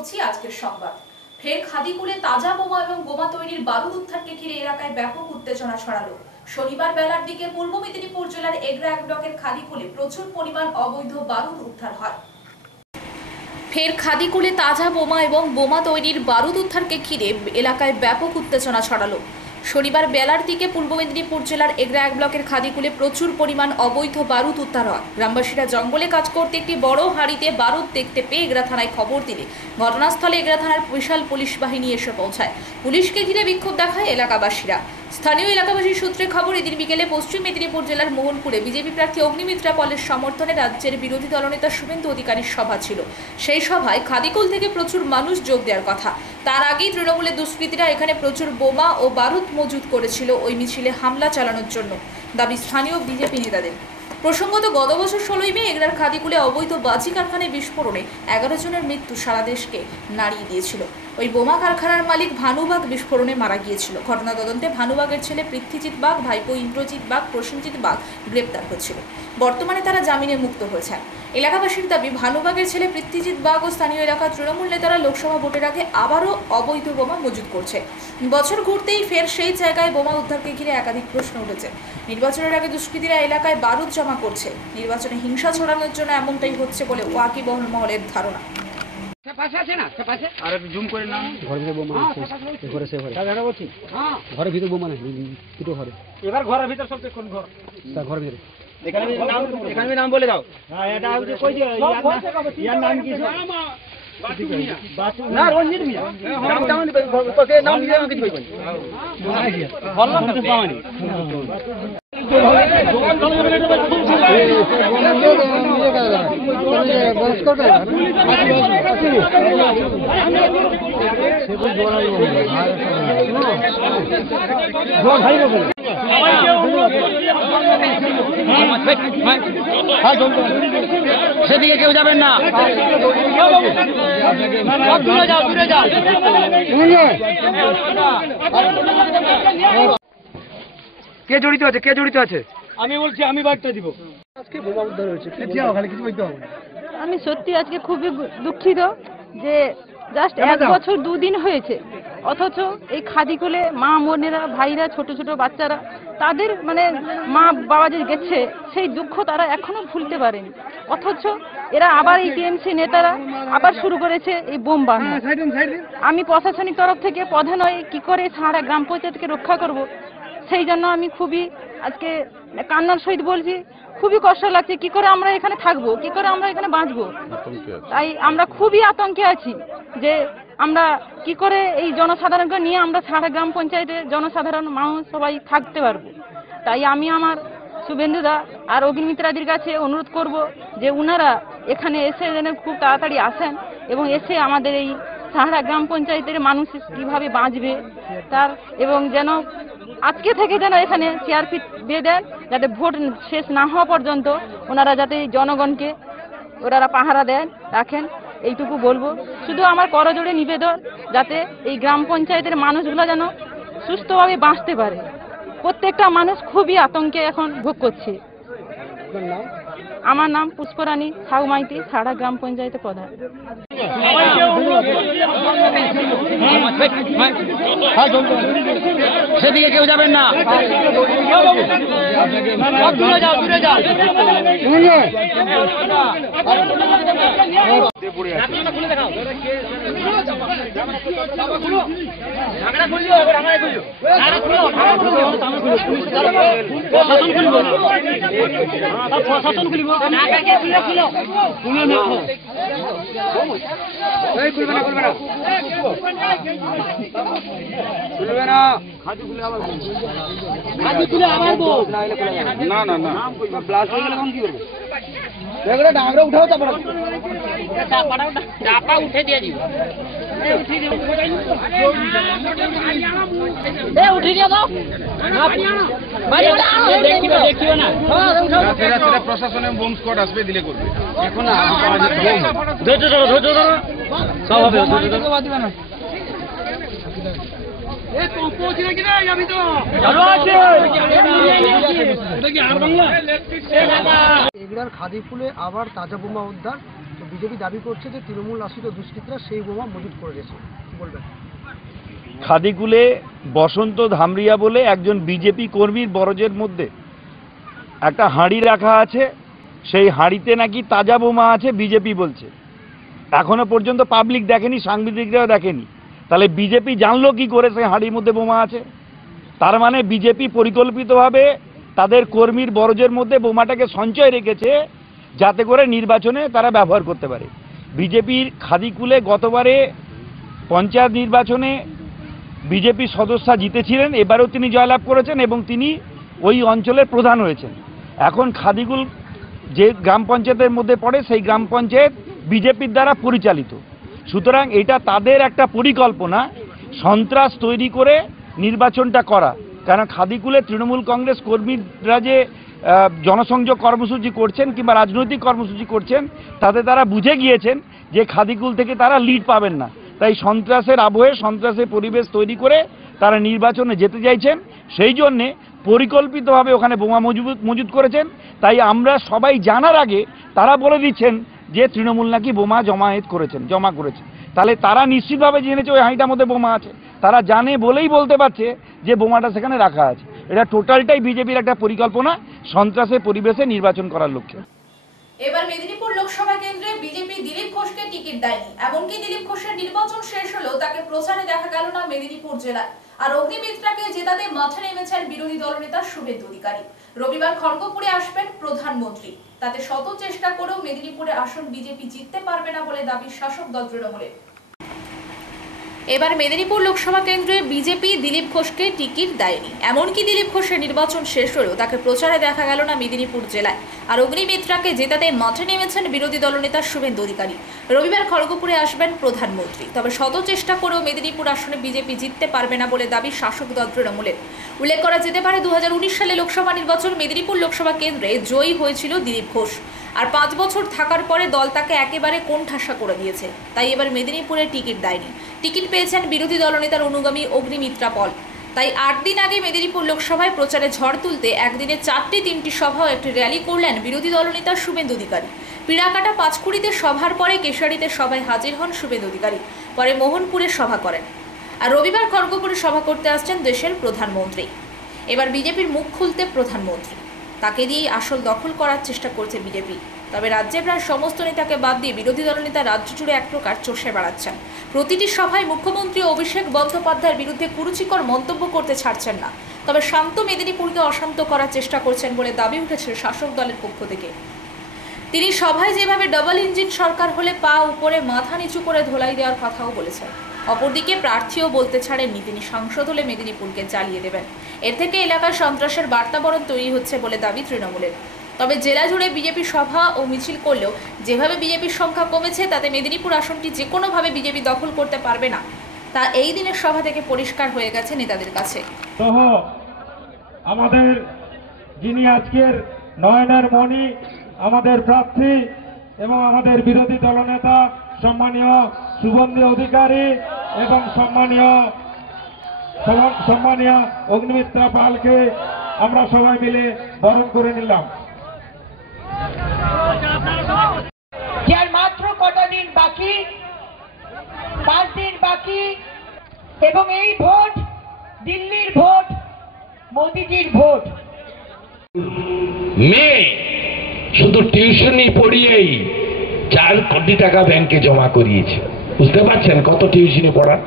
করছি আজকের সংবাদ। ফের খাদিকুলে তাজা বোমা এবং বোমা তৈরির বারুদ উদ্ধারকে ঘিরে এলাকায় ব্যাপক উত্তেজনা ছড়ালো। শনিবার বেলার দিকে পূর্ব মেদিনীপুর জেলার এগরা 1 ব্লকের খাদিকুলে প্রচুর পরিমাণ অবৈধ বারুদ উদ্ধার হয়। ফের খাদিকুলে তাজা বোমা এবং বোমা তৈরির বারুদ উদ্ধারকে ঘিরে এলাকায় ব্যাপক উত্তেজনা ছড়ালো। শনিবার বেলার দিকে পূর্ব মেদিনীপুর জেলার এগরা 1 ব্লকের খাদিকুলে প্রচুর পরিমাণ অবৈধ বারুদ উদ্ধার হয়। গ্রামবাসীরা জঙ্গলে কাজ করতে একটি বড় হাড়িতে বারুদ দেখতে পেয়ে এগরা থানায় খবর দিলে ঘটনাস্থলে এগরা থানার বিশাল পুলিশ বাহিনী এসে পৌঁছায়। পুলিশকে ঘিরে বিক্ষোভ দেখায় এলাকাবাসীরা। স্থানীয় এলাকাবাসীর সূত্রে খবর, এদিন বিকেলে পশ্চিম মেদিনীপুর জেলার মোহনপুরে বিজেপি প্রার্থী অগ্নিমিত্রা পলের সমর্থনে রাজ্যের বিরোধী দলনেতা শুভেন্দু অধিকারীর সভা ছিল। সেই সভায় খাদিকুল থেকে প্রচুর মানুষ যোগ দেওয়ার কথা। তার আগেই তৃণমূলের দুষ্কৃতীরা এখানে প্রচুর বোমা ও বারুদ মজুত করেছিল ওই মিছিলে হামলা চালানোর জন্য, দাবি স্থানীয় বিজেপি নেতাদের। প্রসঙ্গত, গত বছর 16ই মে এগরার খাদিকুলে অবৈধ বাজি কারখানায় বিস্ফোরণে 11 জনের মৃত্যু সারা দেশকে নাড়িয়ে দিয়েছিল। ওই বোমা কারখানার মালিক ভানুবাগ বিস্ফোরণে মারা গিয়েছিল। ঘটনা তদন্তে ভানুবাগের ছেলে পৃথ্বীজিৎ বাগ, ভাইপো ইন্দ্রজিৎ বাগ, প্রসেনজিৎ বাগ গ্রেপ্তার হয়েছিল। বর্তমানে তারা জামিনে মুক্ত হয়েছেন। এলাকাবাসীর দাবি, ভানুবাগের ছেলে পৃথ্বীজিৎ বাগ ও স্থানীয় এলাকার তৃণমূল নেতারা লোকসভা ভোটের আগে আবারও অবৈধ বোমা মজুত করছে। বছর ঘুরতেই ফের সেই জায়গায় বোমা উদ্ধারকে ঘিরে একাধিক প্রশ্ন উঠেছে। নির্বাচনের আগে দুষ্কৃতীরা এলাকায় বারুদ জমা করছে। নির্বাচনে হিংসা ছড়ানোর জন্য এমনটাই হচ্ছে বলে ওয়াকিবহল মহলের ধারণা। ঘরের ভিতর বোমা নেই, দুটো ঘরে। এবার ঘরের ভিতর সব কোন ঘর? ঘরের ভিতরে। এখানে নাম বলে দাও। হ্যাঁ, এটা হচ্ছে কই যে ইয়ার নাম কি? না, রঞ্জিত মিয়া। নামটা মানে কত নাম দিয়ে আমাকে কিছু কইবেন। বললাম তো পাওনি। সেদিকে কেউ যাবেন না, দূরে যাও, দূরে যাও। কে জড়িত আছে? কে জড়িত আছে? আমি বলছি, আমি বার্তা দিব। আজকে বোমা উদ্ধার হয়েছে, কিছু বলতে হবে। আমি সত্যি আজকে খুবই দুঃখিত যে জাস্ট 1 বছর 2 দিন হয়েছে, অথচ এই খাদিকুলে মা বোনেরা, ভাইরা, ছোট ছোট বাচ্চারা, তাদের মানে মা বাবা যে গেছে সেই দুঃখ তারা এখনো ভুলতে পারেনি। অথচ এরা আবার এই টিএমসি নেতারা আবার শুরু করেছে এই বোম বানানো। আমি প্রশাসনিক তরফ থেকে প্রধান হয়ে কি করে সারা গ্রাম পঞ্চায়েতকে রক্ষা করব, সেই জন্য আমি খুবই আজকে কান্নার সহিত বলছি, খুবই কষ্ট লাগছে। কি করে আমরা এখানে থাকবো, কি করে আমরা এখানে বাঁচবো? তাই আমরা খুবই আতঙ্কে আছি যে আমরা কি করে এই জনসাধারণকে নিয়ে আমরা সারা গ্রাম পঞ্চায়েতের জনসাধারণ মানুষ সবাই থাকতে পারবো। তাই আমি আমার শুভেন্দুদা আর অগ্নিমিত্রাদির কাছে অনুরোধ করব যে উনারা এখানে এসে যেন খুব তাড়াতাড়ি আসেন এবং এসে আমাদের এই সারা গ্রাম পঞ্চায়েতের মানুষ কিভাবে বাঁচবে তার, এবং যেন আজকে থেকে যেন এখানে চেয়ারপিট দিয়ে দেন, যাতে ভোট শেষ না হওয়া পর্যন্ত ওনারা যাতে জনগণকে ওনারা পাহারা দেন, রাখেন, এইটুকু বলবো। শুধু আমার করজোড়ে নিবেদন, যাতে এই গ্রাম পঞ্চায়েতের মানুষগুলো যেন সুস্থভাবে বাঁচতে পারে। প্রত্যেকটা মানুষ খুবই আতঙ্কে এখন ভোগ করছে। আমার নাম পুষ্পরানী সাউ মাইতি, সারা গ্রাম পঞ্চায়েতের প্রধান। সেদিকে কেউ যাবেন না, দূরে যাও, দূরে যাও। প্রশাসন খুলিব না, না, না, ব্লাস্ট হয়ে গেলে কি করবে? ডাঙরা উঠাও, তারপরে চাপা উঠে দিয়ে দিব। প্রশাসনে বোম স্কোয়াড আসবে, দিলে করবে। এখন ধৈর্য ধরো, ধৈর্য ধরো, সব হবে। এগরার খাদিকুলে আবার তাজা বোমা উদ্ধার। বিজেপি দাবি করছে যে তৃণমূল আশ্রিত দুষ্কৃতীরা সেই বোমা মজুত করে রেখেছে, কি বলবেন? খাদিকুলে বসন্ত ধামরিয়া বলে একজন বিজেপি কর্মীর বরজের মধ্যে একটা হাঁড়ি রাখা আছে, সেই হাঁড়িতে নাকি তাজা বোমা আছে বিজেপি বলছে। এখনো পর্যন্ত পাবলিক দেখেনি, সাংবাদিকরাও দেখেনি, তাহলে বিজেপি জানলো কি করে সেই হাঁড়ির মধ্যে বোমা আছে? তার মানে বিজেপি পরিকল্পিতভাবে তাদের কর্মীর বরজের মধ্যে বোমাটাকে সঞ্চয় রেখেছে যাতে করে নির্বাচনে তারা ব্যবহার করতে পারে। বিজেপির খাদিকুলে গতবারে পঞ্চায়েত নির্বাচনে বিজেপি সদস্যা জিতেছিলেন, এবারেও তিনি জয়লাভ করেছেন এবং তিনি ওই অঞ্চলের প্রধান হয়েছেন। এখন খাদিকুল যে গ্রাম পঞ্চায়েতের মধ্যে পড়ে সেই গ্রাম পঞ্চায়েত বিজেপির দ্বারা পরিচালিত, সুতরাং এটা তাদের একটা পরিকল্পনা সন্ত্রাস তৈরি করে নির্বাচনটা করা। কারণ খাদিকুলে তৃণমূল কংগ্রেস কর্মীরা যে জনসংযোগ কর্মসূচি করছেন কিংবা রাজনৈতিক কর্মসূচি করছেন তাতে তারা বুঝে গিয়েছেন যে খাদিকুল থেকে তারা লিড পাবেন না, তাই সন্ত্রাসের আবহে সন্ত্রাসের পরিবেশ তৈরি করে তারা নির্বাচনে যেতে চাইছেন, সেই জন্যে পরিকল্পিতভাবে ওখানে বোমা মজুত করেছেন। তাই আমরা সবাই জানার আগে তারা বলে দিচ্ছেন যে তৃণমূল নাকি বোমা জমা করেছেন, তাহলে তারা নিশ্চিতভাবে জেনেছে ওই হাঁড়িটার মধ্যে বোমা আছে, তারা জানে বলেই বলতে পারছে যে বোমাটা সেখানে রাখা আছে। এটা টোটালটাই বিজেপির একটা পরিকল্পনা সন্ত্রাসের পরিবেশে নির্বাচন করার লক্ষ্যে। এবার মেদিনীপুর লোকসভা কেন্দ্রে বিজেপি দিলীপ ঘোষকে টিকিট দেয়নি, এমনকি দিলীপ ঘোষের নির্বাচন শেষ হলেও তাকে প্রচারে দেখা গেল না মেদিনীপুর জেলায়। আর অগ্নিমিত্রাকে জেতাতে মাঠে নেমেছেন বিরোধী দলনেতা শুভেন্দু অধিকারী। রবিবার খড়গপুরে আসবেন প্রধানমন্ত্রী, তাতে শত চেষ্টা করেও মেদিনীপুরে আসন বিজেপি জিততে পারবে না বলে দাবি শাসক দল তৃণমূলের। এবার মেদিনীপুর লোকসভা কেন্দ্রে বিজেপি দিলীপ ঘোষকে টিকিট দেয়নি, এমনকি দিলীপ ঘোষের নির্বাচন শেষ হলেও তাকে প্রচারে দেখা গেল না মেদিনীপুর জেলায়। আর অগ্নিমিত্রাকে জেতাতে মাঠে নেমেছেন বিরোধী দলনেতা শুভেন্দু অধিকারী। রবিবার খড়গপুরে আসবেন প্রধানমন্ত্রী, তবে শত চেষ্টা করেও মেদিনীপুর আসনে বিজেপি জিততে পারবে না বলে দাবি শাসক দল তৃণমূলের। উল্লেখ করা যেতে পারে 2019 সালে লোকসভা নির্বাচন মেদিনীপুর লোকসভা কেন্দ্রে জয়ী হয়েছিল দিলীপ ঘোষ, আর 5 বছর থাকার পরে দল তাকে একেবারে কোণঠাসা করে দিয়েছে, তাই এবার মেদিনীপুরে টিকিট দেয়নি। টিকিট পেয়েছেন বিরোধী দলনেতার অনুগামী অগ্নিমিত্রা পল। তাই 8 দিন আগে মেদিনীপুর লোকসভায় প্রচারে ঝড় তুলতে একদিনে 4-3টি সভা ও একটি র্যালি করলেন বিরোধী দলনেতা শুভেন্দু অধিকারী। পিড়াকাটা পাঁচকুড়িতে সভার পরে কেশারীতে সভায় হাজির হন শুভেন্দু অধিকারী, পরে মোহনপুরে সভা করেন। আর রবিবার খড়গপুরে সভা করতে আসছেন দেশের প্রধানমন্ত্রী। এবার বিজেপির মুখ খুলতে প্রধানমন্ত্রী, তাকে দিয়েই আসল দখল করার চেষ্টা করছে বিজেপি। তবে রাজ্যে প্রায় সমস্ত নেতাকে বাদ দিয়ে বিরোধী দলনেতা রাজ্য জুড়ে এক প্রকার চষে বেড়াচ্ছেন। প্রতিটি সভায় মুখ্যমন্ত্রী অভিষেক বন্দ্যোপাধ্যায়ের বিরুদ্ধে কুরুচিকর মন্তব্য করতে ছাড়ছেন না, তবে শান্ত মেদিনীপুরকে অশান্ত করার চেষ্টা করছেন বলে দাবি উঠেছে শাসক দলের পক্ষ থেকে। তিনি সভায় যেভাবে ডাবল ইঞ্জিন সরকার হলে পা উপরে মাথা নিচু করে ধোলাই দেওয়ার কথাও বলেছেন। অপরদিকে প্রার্থীও বলতে ছাড়েননি তিনি সাংসদ হলে মেদিনীপুরকে জ্বালিয়ে দেবেন। এর থেকে এলাকায় সন্ত্রাসের বার্তাবরণ তৈরি হচ্ছে বলে দাবি তৃণমূলের। তবে জেলা জুড়ে বিজেপি সভা ও মিছিল করলেও যেভাবে বিজেপির সংখ্যা কমেছে তাতে মেদিনীপুর আসনটি যে কোনোভাবে বিজেপি দখল করতে পারবে না, তা এই দিনের সভা থেকে পরিষ্কার হয়ে গেছে নেতাদের কাছে। আমাদের যিনি আজকের নয়নের মণি, আমাদের প্রার্থী এবং আমাদের বিরোধী দলনেতা সম্মানীয় শুভেন্দু অধিকারী এবং সম্মানীয় অগ্নিমিত্রা পালকে আমরা সবাই মিলে বরণ করে নিলাম। যার মাত্র কটা দিন বাকি, 5 দিন বাকি, এবং এই ভোট দিল্লির ভোট, মোদিজির ভোট। মেয়ে শুধু টিউশনি পড়িয়েই 4 কোটি টাকা ব্যাংকে জমা করিয়েছে। বুঝতে পারছেন কত টিউশনি পড়ান?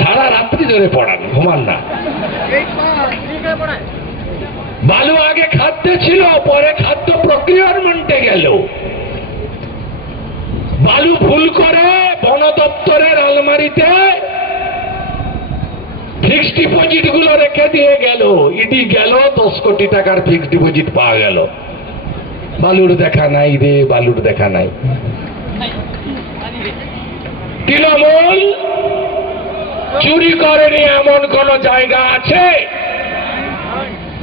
সারা রাত্রি ধরে পড়ান, ঘুমান না। বালু আগে খাদ্য ছিল, পরে খাদ্য প্রক্রিয়ারমেন্টে গেল। বালু ভুল করে বন দপ্তরের আলমারিতে ফিক্সড ডিপোজিট গুলো রেখে দিয়ে গেল। ইডি গেল, 10 কোটি টাকার ফিক্সড ডিপোজিট পাওয়া গেল। বালুর দেখা নাই রে, বালুর দেখা নাই। তৃণমূল চুরি করেনি এমন কোন জায়গা আছে?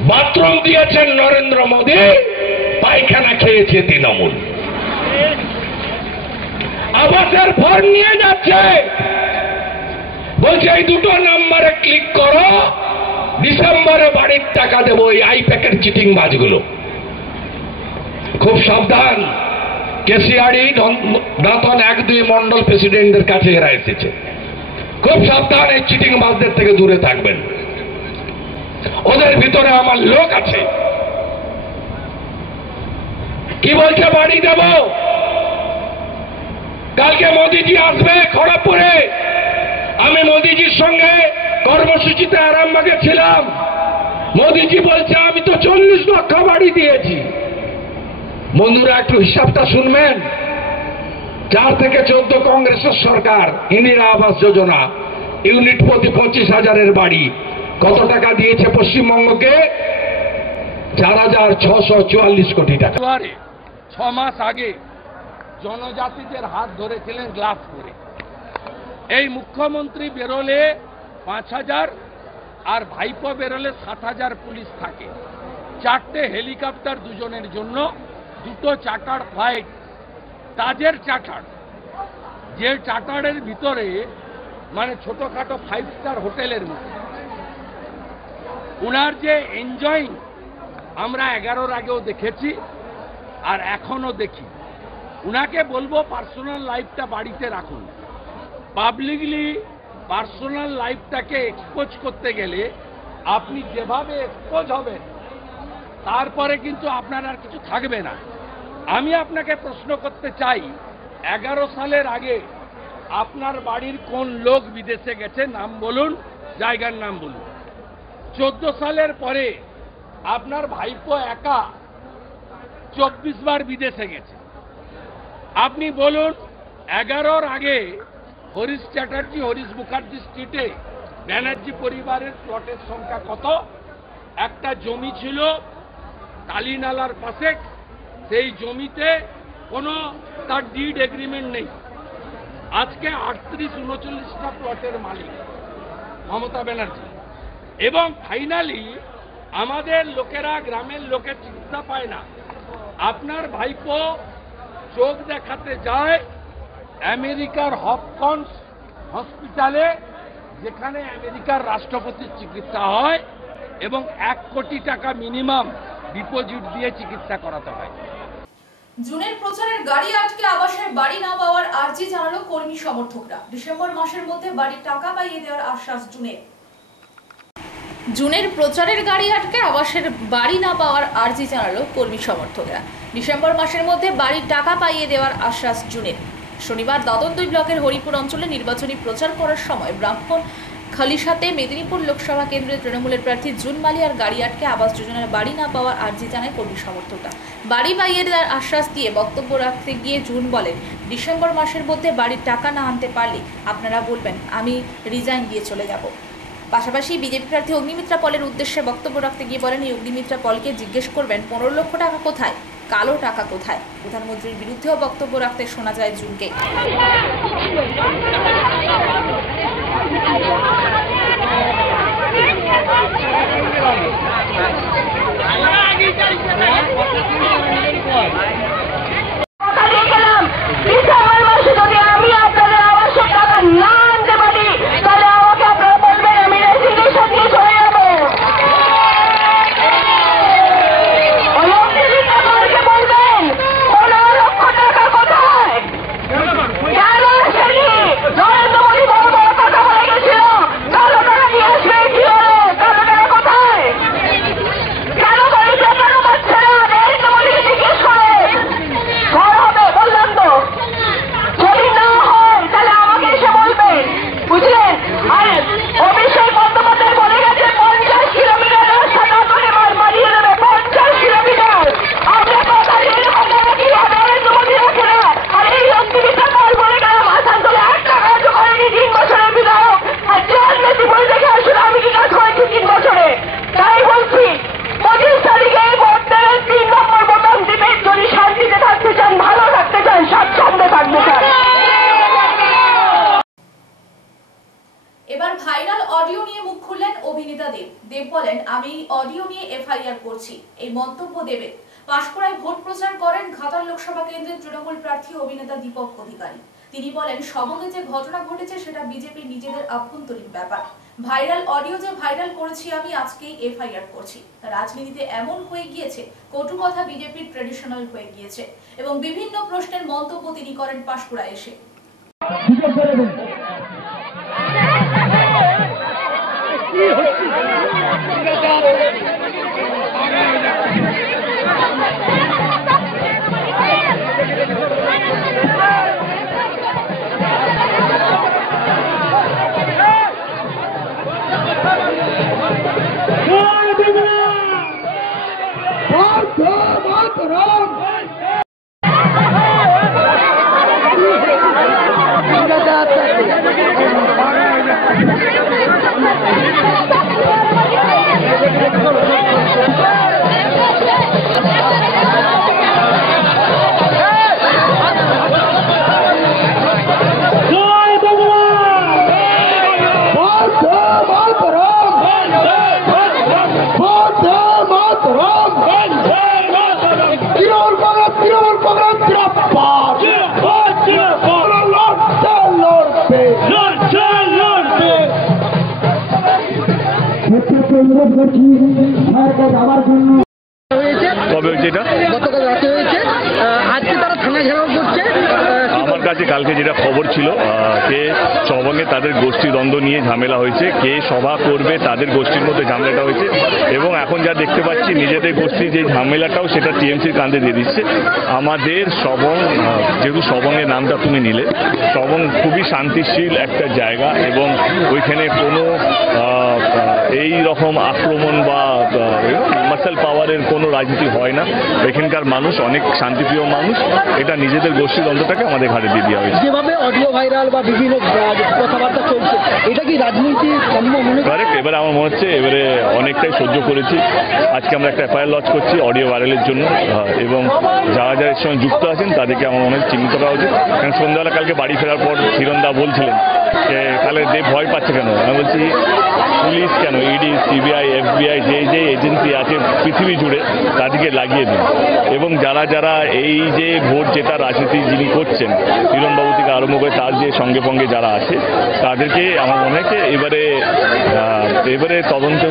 বাথরুম দিয়েছেন নরেন্দ্র মোদী, পায়খানা খেয়েছে তৃণমূল। আবাসের ফর্ম নিয়ে যাচ্ছে, বলছে এই 2 নাম্বারে ক্লিক করো, ডিসেম্বরে বাড়ির টাকা দেবো। এই আই প্যাকেট চিটিং বাজগুলো খুব সাবধান। কেশিয়াড়ি দাঁতন 1-2 মন্ডল প্রেসিডেন্টদের কাছে এরা এসেছে। খুব সাবধান, এই চিটিং বাজদের থেকে দূরে থাকবেন। ওদের ভিতরে আমার লোক আছে। কি বলছে বাড়ি দেব? কালকে মোদিজি আসবে খড়গপুরে। আমি মোদিজির সঙ্গে কর্মসূচিতে আরামবাগে ছিলাম। মোদিজি বলছে আমি তো 40 লক্ষ বাড়ি দিয়েছি। বন্ধুরা একটু হিসাবটা শুনবেন। 4 থেকে 14 কংগ্রেসের সরকার ইন্দিরা আবাস যোজনা, ইউনিট প্রতি 25,000-এর বাড়ি কত টাকা দিয়েছে পশ্চিমবঙ্গকে? 4,644 কোটি টাকা। 6 মাস আগে জনজাতিদের হাত ধরেছিলেন গ্লাস করে। এই মুখ্যমন্ত্রী বেরোলে 5,000 আর ভাইপো বেরোলে 7,000 পুলিশ থাকে। 4টে হেলিকপ্টার দুজনের জন্য, 2টো চার্টার ফ্লাইট, তাজের চার্টার, যে চার্টারের ভিতরে মানে ছোটখাটো 5 স্টার হোটেলের মতো। উনার যে এনজয়িং আমরা 11-র আগেও দেখেছি আর এখনো দেখি। উনাকে বলবো পার্সোনাল লাইফটা বাড়িতে রাখুন। পাবলিকলি পার্সোনাল লাইফটাকে এক্সপোজ করতে গেলে আপনি যেভাবে এক্সপোজ হবেন তারপরে কিন্তু আপনার আর কিছু থাকবে না। আমি আপনাকে প্রশ্ন করতে চাই, 11 সালের আগে আপনার বাড়ির কোন লোক বিদেশে গেছে নাম বলুন, জায়গার নাম বলুন। 14 সালের পরে আপনার ভাইপো একা 24 বার বিদেশে গেছে। আপনি বলুন 11-র আগে হরিশ চ্যাটার্জি, হরিশ মুখার্জি স্ট্রিটে ব্যানার্জি পরিবারের প্লটের সংখ্যা কত? একটা জমি ছিল কালীনালার পাশে, সেই জমিতে কোনো তার ডিড এগ্রিমেন্ট নেই। আজকে 38-39টা প্লটের মালিক মমতা ব্যানার্জি। এবং ফাইনালি আমাদের লোকেরা, গ্রামের লোকের চিকিৎসা পায় না। আপনার ভাইপো চোখ দেখাতে যায় আমেরিকার হপকন্স হসপিটালে, যেখানে আমেরিকার রাষ্ট্রপতির চিকিৎসা হয় এবং 1 কোটি টাকা মিনিমাম ডিপোজিট দিয়ে চিকিৎসা করাতে হয়। জুনের প্রচারের গাড়ি আটকে আবাসের বাড়ি না পাওয়ার আর্জি জানালো কর্মী সমর্থকরা। ডিসেম্বর মাসের মধ্যে বাড়ির টাকা পাইয়ে দেওয়ার আশ্বাস জুনের প্রচারের গাড়ি আটকে আবাসের বাড়ি না পাওয়ার আর্জি জানালো কর্মী সমর্থকরা। ডিসেম্বর মাসের মধ্যে বাড়ির টাকা পাইয়ে দেওয়ার আশ্বাস জুনের। শনিবার দাদন 2 ব্লকের হরিপুর অঞ্চলে নির্বাচনী প্রচার করার সময় ব্রাহ্মণ খালিশাতে মেদিনীপুর লোকসভা কেন্দ্রের তৃণমূলের প্রার্থী জুন মালিয়ার গাড়ি আটকে আবাস যোজনার বাড়ি না পাওয়ার আর্জি জানায় কর্মী সমর্থকরা। বাড়ি পাইয়ে দেওয়ার আশ্বাস দিয়ে বক্তব্য রাখতে গিয়ে জুন বলেন, ডিসেম্বর মাসের মধ্যে বাড়ির টাকা না আনতে পারলে আপনারা বলবেন আমি রিজাইন দিয়ে চলে যাব। পাশাপাশি বিজেপি প্রার্থী অগ্নিমিত্রা পলের উদ্দেশ্যে বক্তব্য রাখতে গিয়ে বলেন, এই অগ্নিমিত্রা পলকে জিজ্ঞেস করবেন 15 লক্ষ টাকা কোথায়, কালো টাকা কোথায়। প্রধানমন্ত্রীর বিরুদ্ধেও বক্তব্য রাখতে শোনা যায় জুনকে। এবার ভাইরাল অডিও নিয়ে মুখ খুললেন অভিনেতা দেব বলেন, আমি অডিও নিয়ে এফআইআর করছি। এই মন্তব্য দেবেন পাঁশকুড়ায় ভোট প্রচার করেন ঘাটাল লোকসভা কেন্দ্রের তৃণমূল প্রার্থী অভিনেতা দীপক অধিকারী। তিনি বলেন, সবঙ্গে যে ঘটনা ঘটেছে সেটা বিজেপির নিজেদের আভ্যন্তরীণ ব্যাপার। ভাইরাল অডিও যে ভাইরাল করেছি আমি আজকেই এফআইআর করছি। রাজনীতিতে এমন হয়ে গিয়েছে, কটু কথা বিজেপির ট্রেডিশনাল হয়ে গিয়েছে এবং বিভিন্ন প্রশ্নের মন্তব্য তিনি করেন পাঁশকুড়ায় এসে। কবে যেটা গতকাল রাতে হয়েছে, আজকে তারা থানা ঘেরাও করছে। আমার কাছে কালকে যেটা খবর ছিল যে চবঙ্গে তাদের গোষ্ঠী দ্বন্দ্ব নিয়ে ঝামেলা হয়েছে, কে সভা করবে তাদের গোষ্ঠীর মধ্যে ঝামেলাটা হয়েছে এবং এখন যা দেখতে পাচ্ছি নিজেদের গোষ্ঠীর যে ঝামেলাটাও সেটা টিএমসির কাঁধে দিয়ে দিচ্ছে। আমাদের সবং, যেহেতু সবংয়ের নামটা তুমি নিলে, সবং খুবই শান্তিশীল একটা জায়গা এবং ওইখানে কোনো এই রকম আক্রমণ বা মার্শাল পাওয়ারের কোনো রাজনীতি হয় না। এখানকার মানুষ অনেক শান্তিপ্রিয় মানুষ, এটা নিজেদের গোষ্ঠী দ্বন্দ্বটাকে আমাদের ঘাড়ে দিয়ে দেওয়া হয়েছে। যেভাবে অডিও ভাইরাল বা বিভিন্ন কথাবার্তা চলছে, এটা কি রাজনীতি সম্ভব মনে করেন? এবারে আমার মনে হচ্ছে এবারে অনেকটাই সহ্য করেছি। আজকে আমরা একটা এফআইআর লঞ্চ করছি অডিও ভাইরালের জন্য এবং যারা যারা এর সঙ্গে যুক্ত আছেন তাদেরকে আমার মনে হয় চিহ্নিত করা উচিত। কারণ সন্ধ্যাবেলা কালকে বাড়ি ফেরার পর হিরণদা বলছিলেন যে তাহলে দেব ভয় পাচ্ছে কেন। আমি বলছি পুলিশ কেন, ইডি, সিবিআই, এফবিআই যে যে এজেন্সি আছে পৃথিবী জুড়ে তাদেরকে লাগিয়ে দিন এবং যারা যারা এই যে ভোট জেতা রাজনীতি যিনি করছেন হিরণবাবু থেকে আরম্ভ করে তার যে সঙ্গে সঙ্গে যারা আছে তাদেরকে আমার মনে হয় এবারে তদন্ত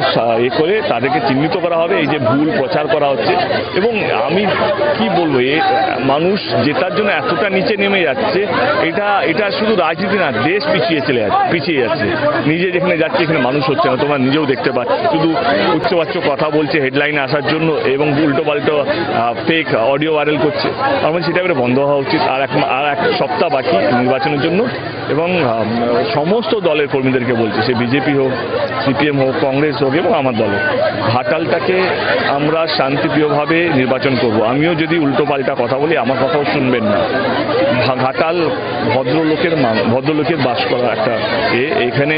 করে তাদেরকে চিহ্নিত করা হবে। এই যে ভুল প্রচার করা হচ্ছে এবং আমি কি বলবো, মানুষ জেতার জন্য এতটা নিচে নেমে যাচ্ছে, এটা শুধু রাজনীতি না, দেশ পিছিয়ে যাচ্ছে। নিজে যেখানে যাচ্ছে এখানে মানুষ হচ্ছে না, তোমরা নিজেও দেখতে পাচ্ছ। শুধু উচ্চবাচ্য কথা বলছে হেডলাইনে আসার জন্য এবং উল্টো পাল্টো ফেক অডিও ভাইরাল করছে। আমার সেটা এবারে বন্ধ হওয়া উচিত। আর এক সপ্তাহ বাকি নির্বাচনের জন্য এবং সমস্ত দলের কর্মীদেরকে বলছি, সে বিজেপি হোক, সিপিএম হোক, কংগ্রেস হোক এবং আমার দল হোক, ঘাটালটাকে আমরা শান্তিপ্রিয়ভাবে নির্বাচন করব। আমিও যদি উল্টো পাল্টা কথা বলি আমার কথাও শুনবেন না। ঘাটাল ভদ্রলোকের বাস করা একটা এখানে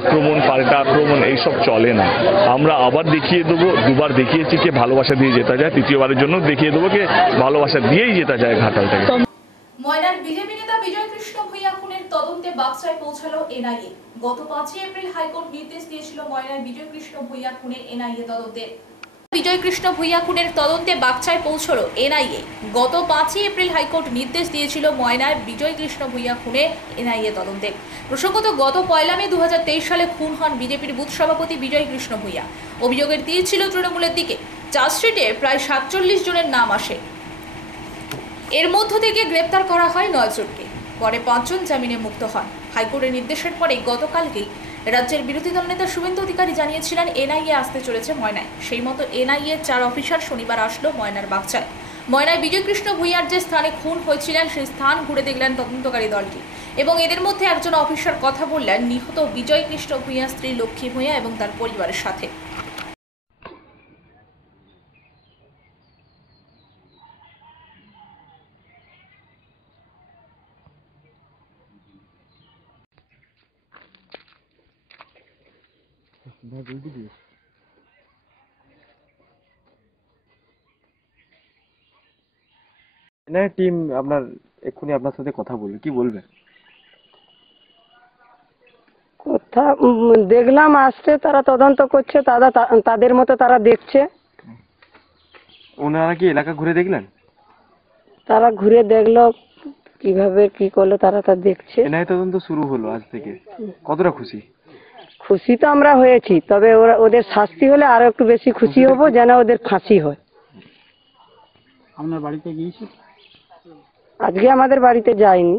আক্রমণ, পাল্টা আক্রমণ এইসব চলে না। আমরা আবার দেখিয়ে দেবো, দুবার দেখিয়েছি কে ভালোবাসা দিয়ে জেতা যায়, তৃতীয়বারের জন্য দেখিয়ে দেবো কে ভালোবাসা দিয়েই জেতা যায় ঘাটালটাকে। ময়নার বিজেপি নেতা বিজয় কৃষ্ণ ভূঁইয়া খুনের তদন্তে বাক্সায় পৌঁছালো এনআইএ। গত 5 এপ্রিল হাইকোর্ট নির্দেশ দিয়েছিল ময়নার বিজয় কৃষ্ণ ভূঁইয়া খুনের এনআইএ তদন্তে। বিজয় কৃষ্ণ ভূঁইয়া খুনের তদন্তে বাক্সায় পৌঁছলো এনআইএ। গত 5 এপ্রিল হাইকোর্ট নির্দেশ দিয়েছিল ময়নার বিজয় কৃষ্ণ ভূঁইয়া খুনে এনআইএ তদন্তে। প্রসঙ্গত গত 1 মে 2023 সালে খুন হন বিজেপির বুথ সভাপতি বিজয় কৃষ্ণ ভূঁইয়া। অভিযোগের তীর ছিল তৃণমূলের দিকে। চার্জশিটে প্রায় 47 জনের নাম আসে। এর মধ্য থেকে গ্রেপ্তার করা হয় 9 জনকে। পরে 5 জন জামিনে মুক্ত হন। হাইকোর্টের নির্দেশের পরে গতকালকেই রাজ্যের বিরোধী দল নেতা শুভেন্দু অধিকারী জানিয়েছিলেন এনআইএ আসতে চলেছে ময়নায়। সেই মতো এনআইএ 4 অফিসার শনিবার আসলো ময়নার বাগচায়। ময়নায় বিজয় কৃষ্ণ ভূঁইয়ার যে স্থানে খুন হয়েছিলেন সেই স্থান ঘুরে দেখলেন তদন্তকারী দলটি এবং এদের মধ্যে একজন অফিসার কথা বললেন নিহত বিজয় কৃষ্ণ ভূঁইয়ার স্ত্রী লক্ষ্মী ভূঁইয়া এবং তার পরিবারের সাথে। টিম আপনার এক্ষুনি আপনার সাথে কথা বলবে, কি বলবেন? কথা দেখলাম আসছে, তারা তদন্ত করছে, তাদের মতো তারা দেখছে। ওনারা কি এলাকা ঘুরে দেখলেন? তারা ঘুরে দেখলো, কিভাবে কি করলো তারা তা দেখছে। এনআইএ তদন্ত শুরু হলো আজ থেকে, কতটা খুশি? খুশি তো আমরা হয়েছি, তবে ওদের শাস্তি হলে আরো একটু বেশি খুশি হব, যেন ওদের ফাঁসি হয়। আপনার বাড়িতে গিয়েছি? আজকে আমাদের বাড়িতে যায়নি,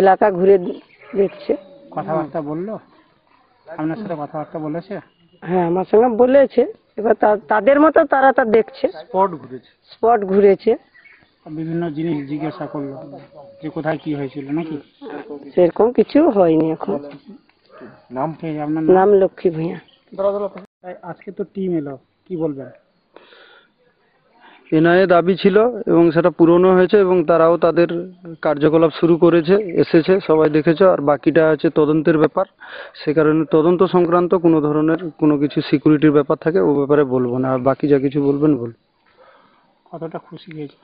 এলাকা ঘুরে দেখছে। কথাবার্তা বললো? আপনার সাথে কথাবার্তা বলেছে? হ্যাঁ, আমার সঙ্গে বলেছে। এবার তাদের মতো তারা তা দেখছে, স্পট ঘুরেছে, বিভিন্ন জিনিস জিজ্ঞাসা করলো যে কোথায় কি হয়েছিল নাকি? সেরকম কিছু হয়নি এখন। নাম কি আপনার? নাম লক্ষ্মী ভূঁইয়া। আজকে তো টিম এলো, কি বলবেন? এনআইএ দাবি ছিল এবং সেটা পূরণও হয়েছে এবং তারাও তাদের কার্যকলাপ শুরু করেছে, এসেছে, সবাই দেখেছে। আর বাকিটা আছে তদন্তের ব্যাপার, সে কারণে তদন্ত সংক্রান্ত কোনো ধরনের কোনো কিছু সিকিউরিটির ব্যাপার থাকে ও ব্যাপারে বলবো না। আর বাকি যা কিছু বলবেন বলুন। কতটা খুশি হয়েছে?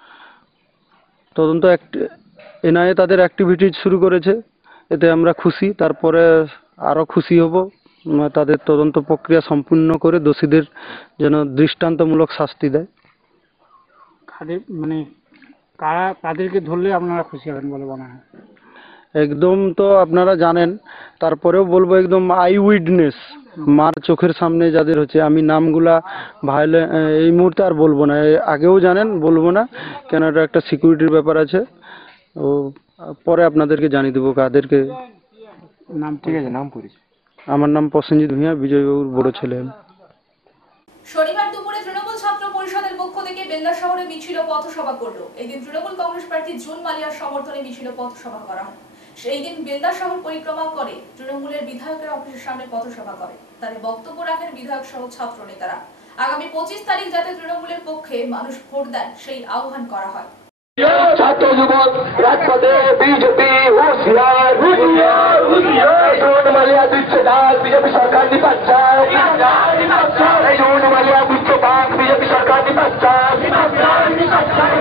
তদন্ত এনআইএ তাদের অ্যাক্টিভিটিজ শুরু করেছে, এতে আমরা খুশি। তারপরে আরও খুশি হব তাদের তদন্ত প্রক্রিয়া সম্পূর্ণ করে দোষীদের যেন দৃষ্টান্তমূলক শাস্তি দেয়। মানে কারা তাদেরকে ধরলে আপনারা খুশি হবেন বলে মনে হয়? একদম তো আপনারা জানেন, তারপরেও বলবো একদম আই উইটনেস, মার চোখের সামনে যাদের হচ্ছে, আমি নামগুলা এই মুহূর্তে আর বলবো না, আগেও জানেন, বলবো না কেন, এটা একটা সিকিউরিটির ব্যাপার আছে। ও পরে আপনাদেরকে জানিয়ে দেবো কাদেরকে। নাম ঠিক আছে, নাম পরিচয়? আমার নাম প্রসেনজিৎ ভূঁইয়া, বিজয়বাবুর বড় ছেলে। শনিবার দুপুরে তৃণমূল ছাত্র পরিষদের পক্ষ থেকে বেলদা শহরে মিছিল ও পথসভা করলো। এই দিন তৃণমূল কংগ্রেস প্রার্থী জুন মালিয়ার সমর্থনে মিছিল ও পথসভা করা হয়। সেই দিন বেলদা শহর পরিক্রমা করে তৃণমূলের বিধায়কের অফিসের সামনে পথসভা করে। তাদের বক্তব্য রাখেন বিধায়ক সহ ছাত্র নেতারা। আগামী 25 তারিখ যাতে তৃণমূলের পক্ষে মানুষ ভোট দেন সেই আহ্বান করা হয়। ছাত্র যুবক রাজপথে, বিজেপি হুঁশিয়ার, মালিয়া দিচ্ছে ডাক, বিজেপি সরকার নিপাচ্ছায়, মালিয়া দিচ্ছে ডাক, বিজেপি সরকার নিপাচ্ছায়,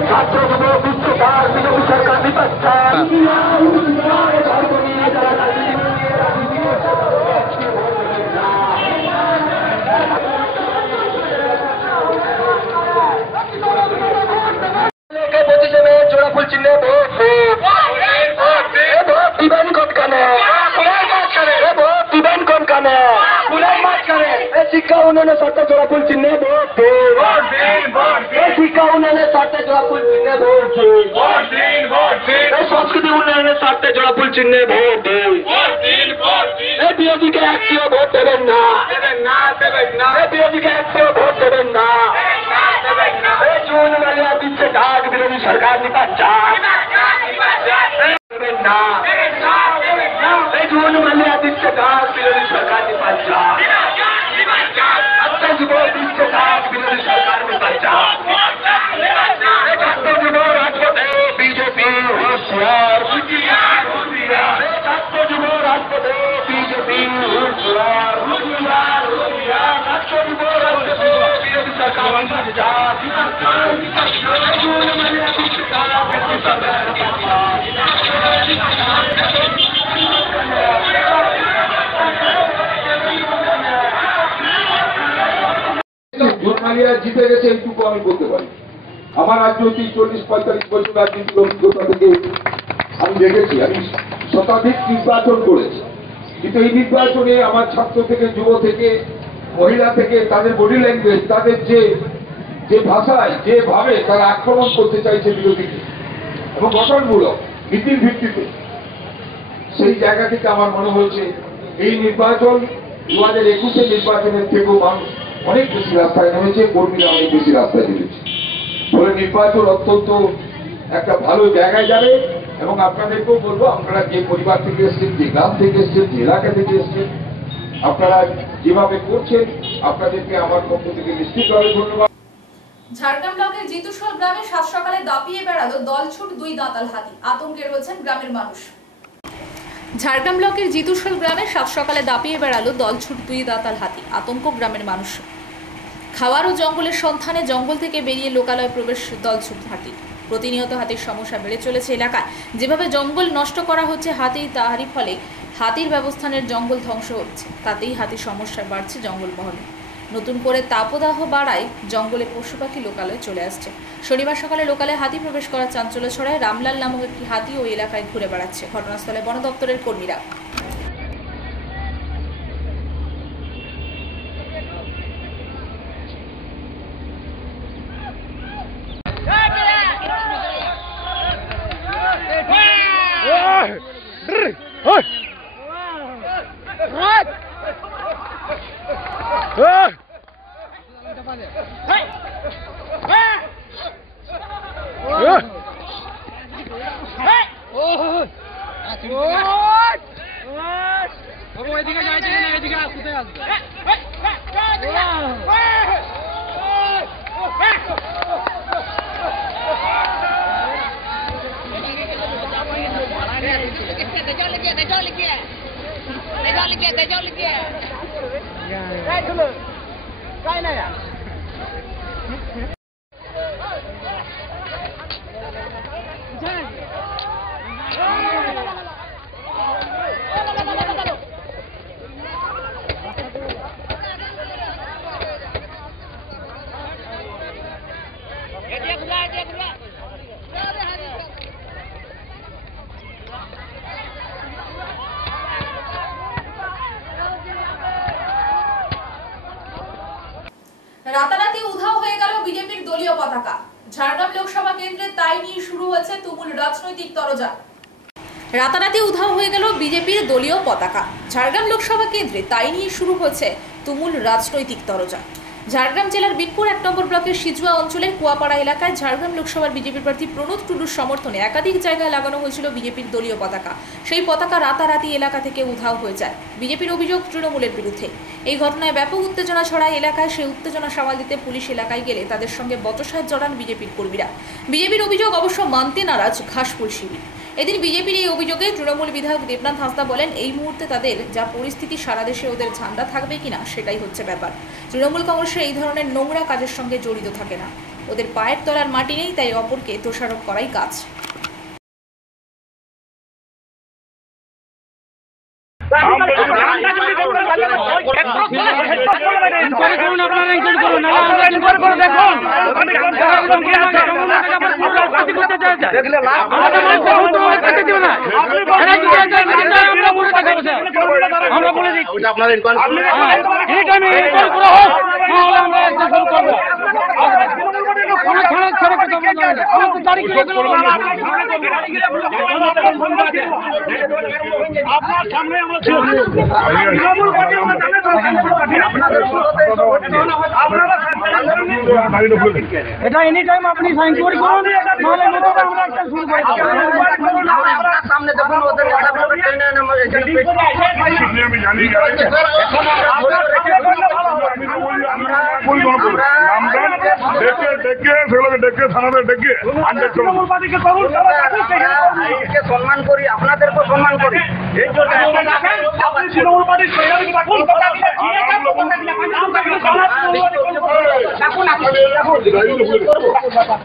ছাত্র যুবক দিচ্ছে ডাক, বিজেপি সরকার নিপাচ্ছায়। জোড়াফুল চিহ্নে ভোট দিবেন কোন কানে, ভোট দিবেন কোন কানে, শিক্ষা উন্নয়নের স্বার্থে জোড়াফুল চিহ্নে ভোট, শিক্ষা উন্নয়নের স্বার্থে জোড়াফুল চিহ্নে ভোট, সংস্কৃতি উন্নয়নের স্বার্থে জোড়াফুল চিহ্নে ভোট, এই বিরোধীকে একটিও ভোট দেবেন না, এই বিরোধীকে একটিও ভোট দেবেন না। জুন মালিয়া দিচ্ছে ডাক, বিরোধী সরকার নিপাচ্ছায়, দেবেন না, এই জুন মালিয়া দিচ্ছে ডাক, বিরোধী সরকার নিপাচ্ছায়, ছাত্র যুবক দিচ্ছে ডাক, বিরোধী সরকার নিপাচ্ছায়, ছাত্র যুবক রাজপথে, বিজেপি হুঁশিয়ার, ছাত্র যুবক রাজপথে, বিজেপি হুঁশিয়ার, ছাত্র যুবক রাজপথে, বিরোধী সরকার নিপাচ্ছায়। জিতে গেছে এইটুকু আমি বলতে পারি। আমার রাজনৈতিক 40-45 বছর রাজনৈতিক অভিজ্ঞতা থেকে আমি দেখেছি, আমি শতাধিক নির্বাচন করেছি, কিন্তু এই নির্বাচনে আমার ছাত্র থেকে, যুব থেকে, মহিলা থেকে, তাদের বডি ল্যাঙ্গুয়েজ, তাদের যে ভাষায়, যেভাবে তারা আক্রমণ করতে চাইছে বিরোধীকে এবং গঠনমূলক নীতির ভিত্তিতে, সেই জায়গা থেকে আমার মনে হয়েছে এই নির্বাচন 2021-এর নির্বাচনের থেকেও মানুষ অনেক বেশি রাস্তায় নেমেছে, কর্মীরা অনেক বেশি রাস্তায় নেমেছে। ফলে নির্বাচন অত্যন্ত একটা ভালো জায়গায় যাবে। এবং আপনাদেরকেও বলবো, আপনারা যে পরিবার থেকে এসছেন, যে গ্রাম থেকে এসছেন, যে এলাকা থেকে এসছেন, আপনারা যেভাবে করছেন, আপনাদেরকে আমার পক্ষ থেকে নিশ্চিতভাবে ধন্যবাদ। ঝাড়গ্রাম ব্লকের জিতুশোল গ্রামে সাত সকালে দাপিয়ে বেড়ালো দলছুট দুই দাঁতাল হাতি। আতঙ্কে রয়েছেন গ্রামের মানুষ। ঝাড়গ্রাম ব্লকের জিতুশোল গ্রামে সাত সকালে দাপিয়ে বেড়ালো দলছুট দুই দাঁতাল হাতি। আতঙ্ক গ্রামের মানুষ। খাওয়ার ও জঙ্গলের সন্ধানে জঙ্গল থেকে বেরিয়ে লোকালয়ে প্রবেশ দলছুট হাতি। প্রতিনিয়ত হাতির সমস্যা বেড়ে চলেছে এলাকায়। যেভাবে জঙ্গল নষ্ট করা হচ্ছে হাতি, তারই ফলে হাতির ব্যবস্থানের জঙ্গল ধ্বংস হচ্ছে। তাতেই হাতির সমস্যা বাড়ছে জঙ্গল মহলে। নতুন করে তাপদাহ বাড়ায় জঙ্গলে পশু পাখি লোকালয়ে চলে আসছে। শনিবার সকালে লোকালে হাতি প্রবেশ করার চাঞ্চল্য ছড়ায়। রামলাল নামক একটি হাতি ওই এলাকায় ঘুরে বেড়াচ্ছে। ঘটনাস্থলে বন দপ্তরের কর্মীরা। রাতারাতি উধাও হয়ে গেল বিজেপির দলীয় পতাকা। ঝাড়গ্রাম লোকসভা কেন্দ্রে তাই নিয়ে শুরু হয়েছে তুমুল রাজনৈতিক তরজা। রাতারাতি উধাও হয়ে গেল বিজেপির দলীয় পতাকা। ঝাড়গ্রাম লোকসভা কেন্দ্রে তাই নিয়ে শুরু হয়েছে তুমুল রাজনৈতিক তরজা। ঝাড়গ্রাম জেলার বিকপুর 1 নম্বর ব্লকের সিজুয়া অঞ্চলের কুয়াপাড়া এলাকায় ঝাড়গ্রাম লোকসভার বিজেপি প্রার্থী প্রণোদ টুডুর সমর্থনে একাধিক জায়গায় লাগানো হয়েছিল বিজেপির দলীয় পতাকা। সেই পতাকা রাতারাতি এলাকা থেকে উধাও হয়ে যায়। বিজেপির অভিযোগ তৃণমূলের বিরুদ্ধে। এই ঘটনায় ব্যাপক উত্তেজনা ছড়ায় এলাকায়। সেই উত্তেজনা সামাল দিতে পুলিশ এলাকায় গেলে তাদের সঙ্গে বচসায় জড়ান বিজেপির কর্মীরা। বিজেপির অভিযোগ অবশ্য মানতে নারাজ ঘাসফুল শিবির। এদিন বিজেপির এই অভিযোগে তৃণমূল বিধায়ক দেবনাথ হাঁসদা বলেন, এই মুহূর্তে তাদের যা পরিস্থিতি, সারা দেশে ওদের ঝান্ডা থাকবে কিনা সেটাই হচ্ছে ব্যাপার। তৃণমূল কংগ্রেসের এই ধরনের নোংরা কাজের সঙ্গে জড়িত থাকে না। ওদের পায়ের তলার মাটি নেই, তাই অপরকে দোষারোপ করাই কাজ। এটা এনি টাইম আপনি সাইন করুন, নাহলে শুরু করে সামনে দেখুন ওদের আমি জানি ডেকে থানাতে ডেকে সম্মান করি, আপনাদেরকেও সম্মান করি। এই জন্য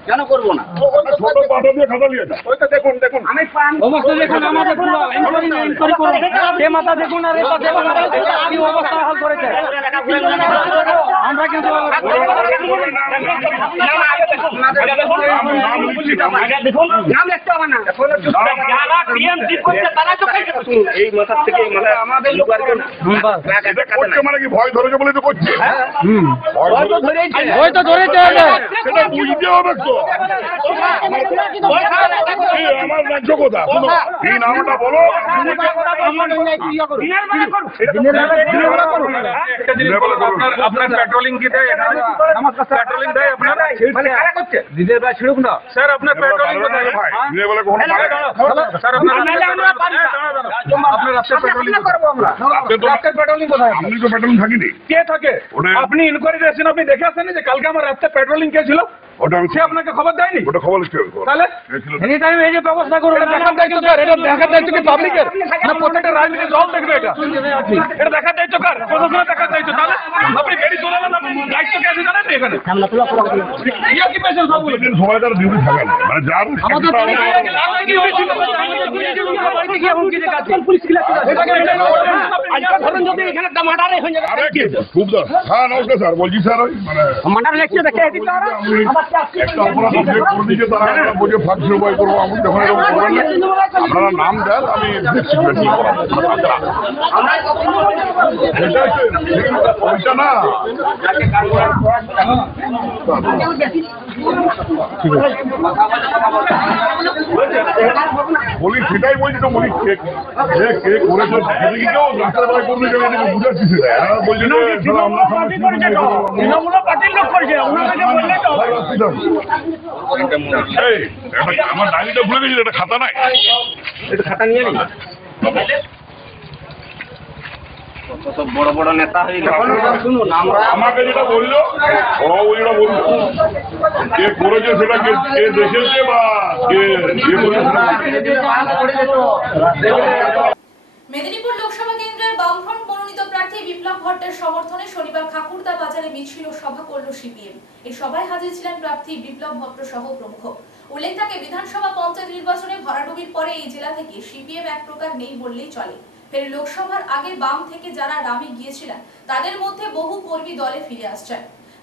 কেন করবো না? ছোট পাঠা দিয়ে খাতা দিয়ে ওইটা দেখুন দেখুন আমি অবস্থা দেখুন, আমাদের ইনকোয়ারি করুন, সে মাথা দেখুন আর এই পাশে কি অবস্থা হাল করেছে। আমরা কিন্তু এই মাথার থেকে আমাদের মানে কি ভয় ধরেছে বলে তো করছে। ভয় তো ধরেছে, সেটা বুঝতে হবে তো। আমার রাজ্য কথা এই নামটা বলো। আপনার পেট্রোলিং কি দেয়? পেট্রোলিং দেয় আপনার? দিনের বেলা ছিড়ুক না স্যার, আপনার পেট্রোলিং কোথায়? দিনের বেলা কখনো স্যার আপনার রাস্তায় পেট্রোলিং করবো আমরা। রাস্তায় পেট্রোলিং কোথায়? আপনি তো পেট্রোলিং থাকিনি। কে থাকে? আপনি ইনকোয়ারি আসেন, আপনি দেখে আসেন যে কালকে আমার রাস্তায় পেট্রোলিং কে ছিল? ওটা সে আপনাকে খবর দেয়নি? ওটা খবর তাহলে এনি টাইম এই যে ব্যবস্থা করুন, এটা দেখার দায়িত্ব কার? এটা দেখার দায়িত্ব কি পাবলিকের না প্রত্যেকটা রাজনীতির দল দেখবে? এটা দেখার দায়িত্ব কার? প্রশাসনের দেখার দায়িত্ব। তাহলে আপনি গাড়ি চলালেন, দায়িত্ব কে আছে জানেন এখানে? ইয়া কি পেয়েছেন সবগুলো? সবাই তার ডিউটি থাকে না, মানে যার নমস্কার স্যার, বলছি স্যার ওই মানে একটা অপরাধ করে দিয়েছে তারা বলছে ফাঁকি উপায় করবো। আমি যখন এরকম করবেন না, আপনারা নাম দেন, আমি দেখছি ওইটা না বলি সেটাই বলছি তো বলি কে করেছে সেটা কি কেউ রাস্তার বেলায় করবে বুঝাচ্ছি সেটা বলছি তৃণমূল পার্টির লোক করেছে আমার ডায়েরিটা ভুলে গেছি, একটা খাতা নাই, এটা খাতা নিয়ে নি বড় বড় নেতা শুনুন আমাকে যেটা বললো সভাপতিরা বললো কে করেছে সেটা কে দেখেছে বা কে মেদিনীপুর লোকসভা কেন্দ্রের বামফ্রন্ট মনোনীত প্রার্থী বিপ্লব ভট্টের সমর্থনে শনিবার খাকুড়দা বাজারে মিছিল ও সভা করল সিপিএম। এই সভায় হাজির ছিলেন প্রার্থী বিপ্লব ভট্ট সহ প্রমুখ। উল্লেখ থাকে বিধানসভা পঞ্চায়েত নির্বাচনে ভরাডুবির পরে এই জেলা থেকে সিপিএম এক প্রকার নেই বললেই চলে। ফের লোকসভার আগে বাম থেকে যারা রামে গিয়েছিলেন তাদের মধ্যে বহু কর্মী দলে ফিরে আসছেন।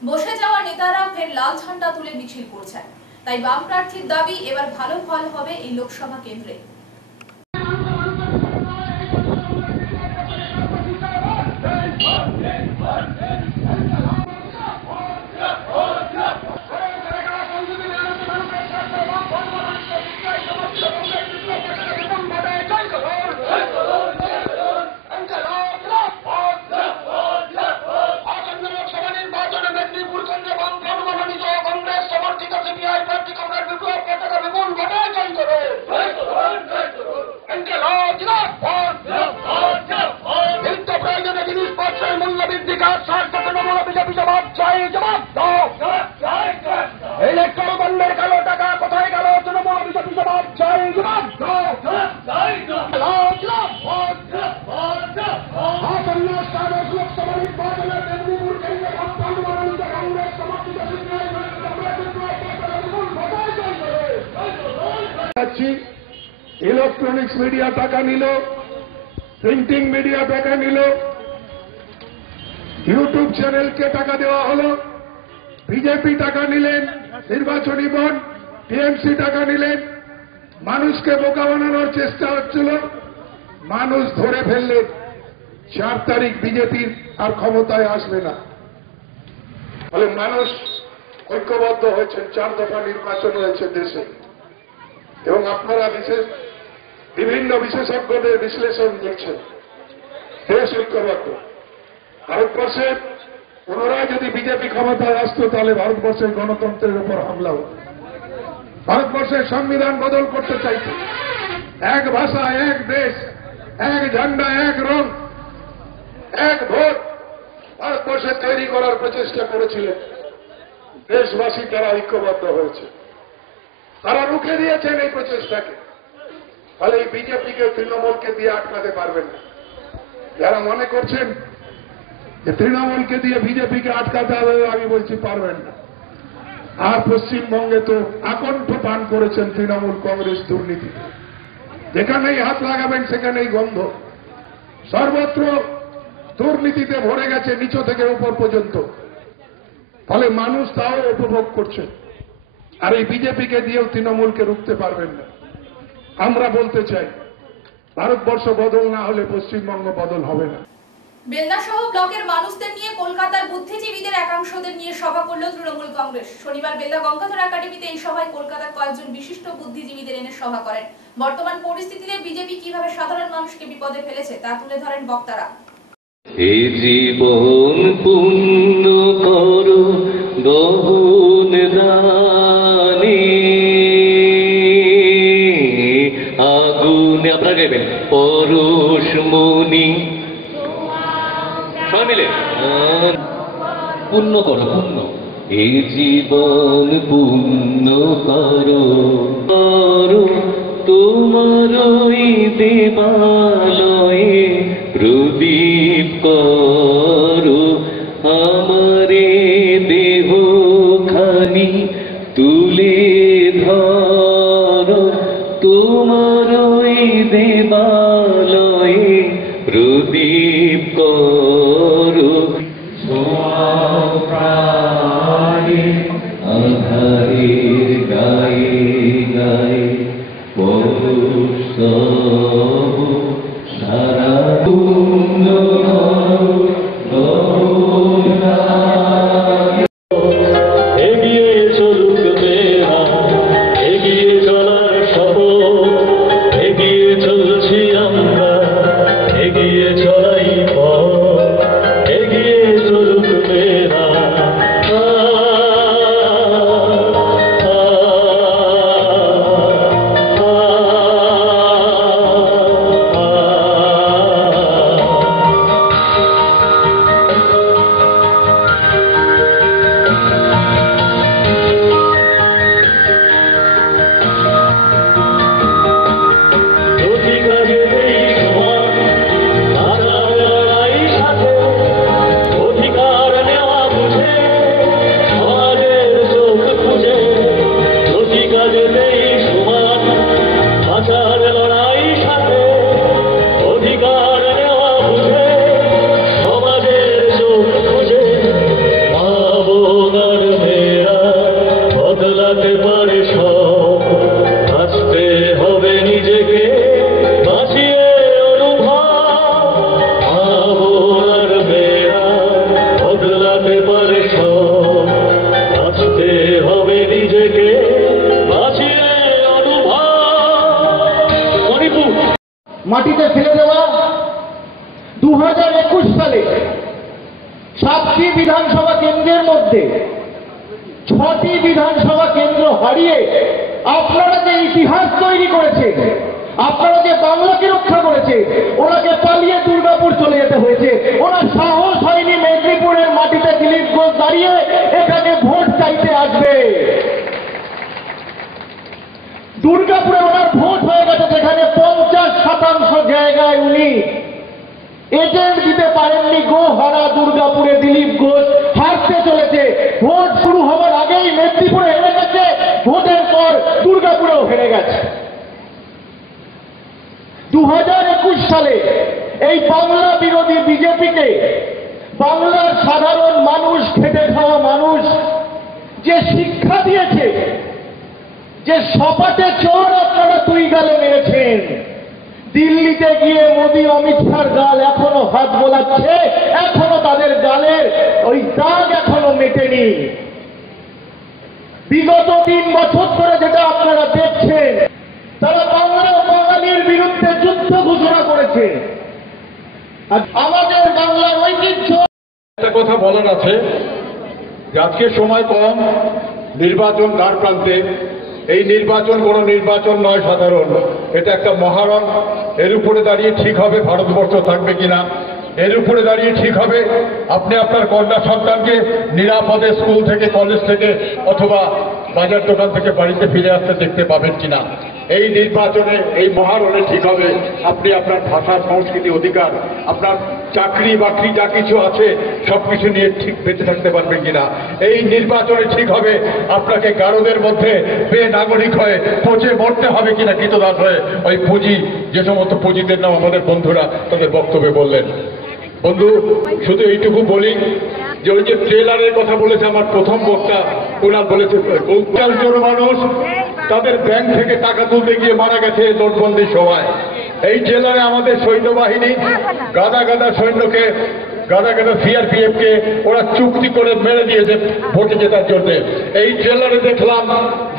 বসে যাওয়া নেতারা ফের লাল ঝান্ডা তুলে মিছিল করছেন। তাই বাম প্রার্থীর দাবি এবার ভালো ফল হবে এই লোকসভা কেন্দ্রে। ইলেকট্রনিক্স মিডিয়া টাকা নিল, প্রিন্টিং মিডিয়া টাকা নিল, ইউটিউব চ্যানেলকে টাকা দেওয়া হলো, বিজেপি টাকা নিলেন, নির্বাচনী বন্ড, টিএমসি টাকা নিলেন, মানুষকে বোকা বানানোর চেষ্টা হচ্ছিল। মানুষ ধরে ফেললেন 4 তারিখ বিজেপির আর ক্ষমতায় আসবে না। ফলে মানুষ ঐক্যবদ্ধ হয়েছেন, 4 দফা নির্বাচন হয়েছে দেশে। এবং আপনারা বিভিন্ন বিশেষজ্ঞদের বিশ্লেষণ দেখছেন, দেশ ঐক্যবদ্ধ। ভারতবর্ষে পুনরায় যদি বিজেপি ক্ষমতায় আসতো তাহলে ভারতবর্ষের গণতন্ত্রের উপর হামলা হতো। ভারতবর্ষের সংবিধান বদল করতে চাইত। এক ভাষা, এক দেশ, এক ঝান্ডা, এক রং, এক ভোট ভারতবর্ষে তৈরি করার প্রচেষ্টা করেছিলেন। দেশবাসী তারা ঐক্যবদ্ধ হয়েছে, তারা রুখে দিয়েছেন এই প্রচেষ্টাকে। ফলে এই বিজেপিকে, তৃণমূলকে দিয়ে আটকাতে পারবেন না। যারা মনে করছেন যে তৃণমূলকে দিয়ে বিজেপিকে আটকাতে হবে, আমি বলছি পারবেন না। আর পশ্চিমবঙ্গে তো আকণ্ঠ পান করেছেন তৃণমূল কংগ্রেস দুর্নীতি। যেখানেই হাত লাগাবেন সেখানেই গন্ধ। সর্বত্র দুর্নীতিতে ভরে গেছে, নিচ থেকে উপর পর্যন্ত। ফলে মানুষ তাও উপভোগ করছে। আর এই বিজেপিকে দিয়েও তৃণমূলকে রুখতে পারবেন না। আমরা বলতে চাই, ভারতবর্ষ বদল না হলে পশ্চিমবঙ্গ বদল হবে না। বেলদা সহ ব্লকের মানুষদের নিয়ে কলকাতার বুদ্ধিজীবীদের একাংশদের নিয়ে সভা করল তৃণমূল কংগ্রেস। শনিবার বেলদা গঙ্গাধর একাডেমিতে এই সভায় কলকাতার কয়েকজন বিশিষ্ট বুদ্ধিজীবীদের এনে সভা করেন। বর্তমান পরিস্থিতিতে বিজেপি কিভাবে সাধারণ মানুষকে বিপদে ফেলেছে তা তুলে ধরেন বক্তারা। এই জীবন পূর্ণ করো গহন দানে, আগুনে আপনারা গাইবেন পরশ মনি, সবাই মিলে পূর্ণ করো, পূর্ণ। এই জীবন পূর্ণ করো, করো তোমার দেবালয়ে প্রদীপ করো, আমারে দেহ খানি তুলে ধরো, তোমার দেবালয়ে প্রদীপ করো। প্রাণে আধারের গায়ে গায়ে পরশ সারা দিনের মধ্যে 6টি বিধানসভা কেন্দ্র হারিয়ে আপনারা যে ইতিহাস তৈরি করেছেন, আপনারা যে বাংলাকে রক্ষা করেছে, ওনাকে পালিয়ে দুর্গাপুর চলে যেতে হয়েছে। ওনার সাহস হয়নি মেদিনীপুরের মাটিতে দিলীপ ঘোষ দাঁড়িয়ে এখানে ভোট চাইতে আসবে। দুর্গাপুরে ওনার ভোট হয়ে গেছে, যেখানে 50% জায়গায় উনি এজেন্ট দিতে পারেননি। গো হারা দুর্গাপুরে দিলীপ ঘোষ হারতে চলেছে। ভোট শুরু হওয়ার আগেই মেদিনীপুরে হেরে গেছে, ভোটের পর দুর্গাপুরেও হেরে গেছে। 2021 সালে এই বাংলা বিরোধী বিজেপিকে বাংলার সাধারণ মানুষ, খেটে খাওয়া মানুষ যে শিক্ষা দিয়েছে, যে সপাটে চোর আপনারা 2 গালে মেরেছেন, দিল্লিতে গিয়ে মোদী অমিত শাহর গাল এখনো হাত বোলাচ্ছে, এখনো তাদের গালের ওই দাগ এখনো মেটেনি। বিগত 3 বছর ধরে যেটা আপনারা দেখছেন, তারা বাংলা ও বাঙালির বিরুদ্ধে যুদ্ধ ঘোষণা করেছে। আর আমাদের বাংলার ঐতিহ্য। একটা কথা বলার আছে যে আজকে সময় কম, নির্বাচন দ্বার প্রান্তে। এই নির্বাচন কোনো নির্বাচন নয় সাধারণ, এটা একটা মহারণ। এর উপরে দাঁড়িয়ে ঠিক হবে ভারতবর্ষ থাকবে কিনা, এর উপরে দাঁড়িয়ে ঠিক হবে আপনি আপনার কন্যা সন্তানকে নিরাপদে স্কুল থেকে, কলেজ থেকে অথবা বাজার দোকান থেকে বাড়িতে ফিরে আসতে দেখতে পাবেন কিনা। এই নির্বাচনে, এই মহারণে ঠিক হবে আপনি আপনার ভাষা, সংস্কৃতি, অধিকার, আপনার চাকরি বাকরি যা কিছু আছে সবকিছু নিয়ে ঠিক বেঁচে থাকতে পারবেন কিনা। এই নির্বাচনে ঠিক হবে আপনাকে গারদের মধ্যে বেনাগরিক হয়ে পচে মরতে হবে কিনা, কৃতদাস হয়ে। ওই পুঁজি, যে সমস্ত পুঁজিদের নাম আমাদের বন্ধুরা তাদের বক্তব্যে বললেন। বন্ধু, শুধু এইটুকু বলি যে ওই যে ট্রেলারের কথা বলেছে আমার প্রথম বক্তা, ওনার বলেছে 50 জন মানুষ তাদের ব্যাংক থেকে টাকা তুলতে গিয়ে মারা গেছে নোটবন্দির সময়। এই ট্রেলারে আমাদের সৈন্যবাহিনী গাদা গাদা সৈন্যকে, গাদা গাদা সিআরপিএফকে ওরা চুক্তি করে মেরে দিয়েছে ভোটে জেতার জন্য। এই ট্রেলারে দেখলাম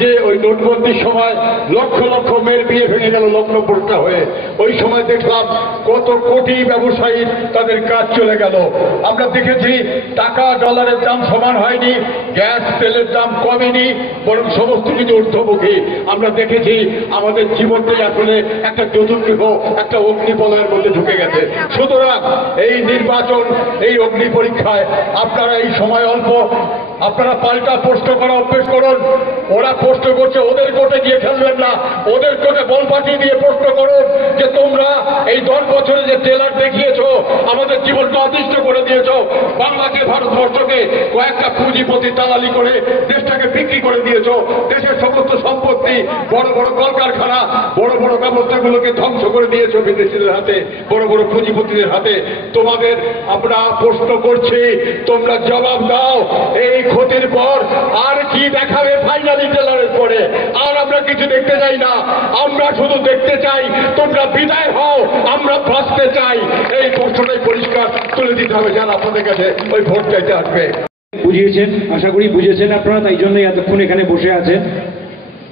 যে ওই নোটবন্দির সময় লক্ষ লক্ষ মেয়ের বিয়ে ভেঙে গেল লগ্নপোড়টা হয়ে। ওই সময় দেখলাম কত কোটি ব্যবসায়ীর তাদের কাজ চলে গেল। আমরা দেখেছি টাকা ডলারের দাম সমান হয়নি, গ্যাস তেলের দাম কমেনি, বরং সমস্ত কিছু ঊর্ধ্বমুখী। আমরা দেখেছি আমাদের জীবনটাই আসলে একটা চতুর্গৃহ, একটা অগ্নিবলয়ের মধ্যে ঢুকে গেছে। সুতরাং এই নির্বাচন, এই অগ্নি পরীক্ষায় আপনারা এই সময় অল্প, আপনারা পাল্টা প্রশ্ন করা অভ্যেস করুন। ওরা প্রশ্ন করছে, ওদের কোর্টে গিয়ে খেলবেন না, ওদের কোর্টে বল পাঠিয়ে দিয়ে প্রশ্ন করুন যে তোমরা এই 10 বছরে যে ট্রেলার দেখিয়েছো, আমাদের জীবনটা অতিষ্ঠ করে দিয়েছো, বাংলাকে, ভারতবর্ষকে কয়েকটা পুঁজিপতি দালালি করে দেশটাকে বিক্রি করে দিয়েছো, দেশের সমস্ত সম্পত্তি, বড় বড় কলকারখানা, বড় বড় ব্যবস্থাগুলোকে ধ্বংস করে দিয়েছো বিদেশিদের হাতে, বড় বড় পুঁজিপতিদের হাতে। তোমাদের আমরা প্রশ্ন করছি, তোমরা জবাব দাও। এই ক্ষতির পর আর কি দেখাবে ফাইনালি ট্রেলারের পরে? আর আমরা কিছু দেখতে চাই না, আমরা শুধু দেখতে চাই তোমরা বিদায় হও, আমরা বাঁচতে চাই। এই প্রশ্নটাই পরিষ্কার তুলে দিতে হবে যারা আপনাদের কাছে ওই ভোট চাইতে আসবে। বুঝিয়েছেন, আশা করি বুঝেছেন আপনারা, তাই জন্যই এতক্ষণ এখানে বসে আছেন।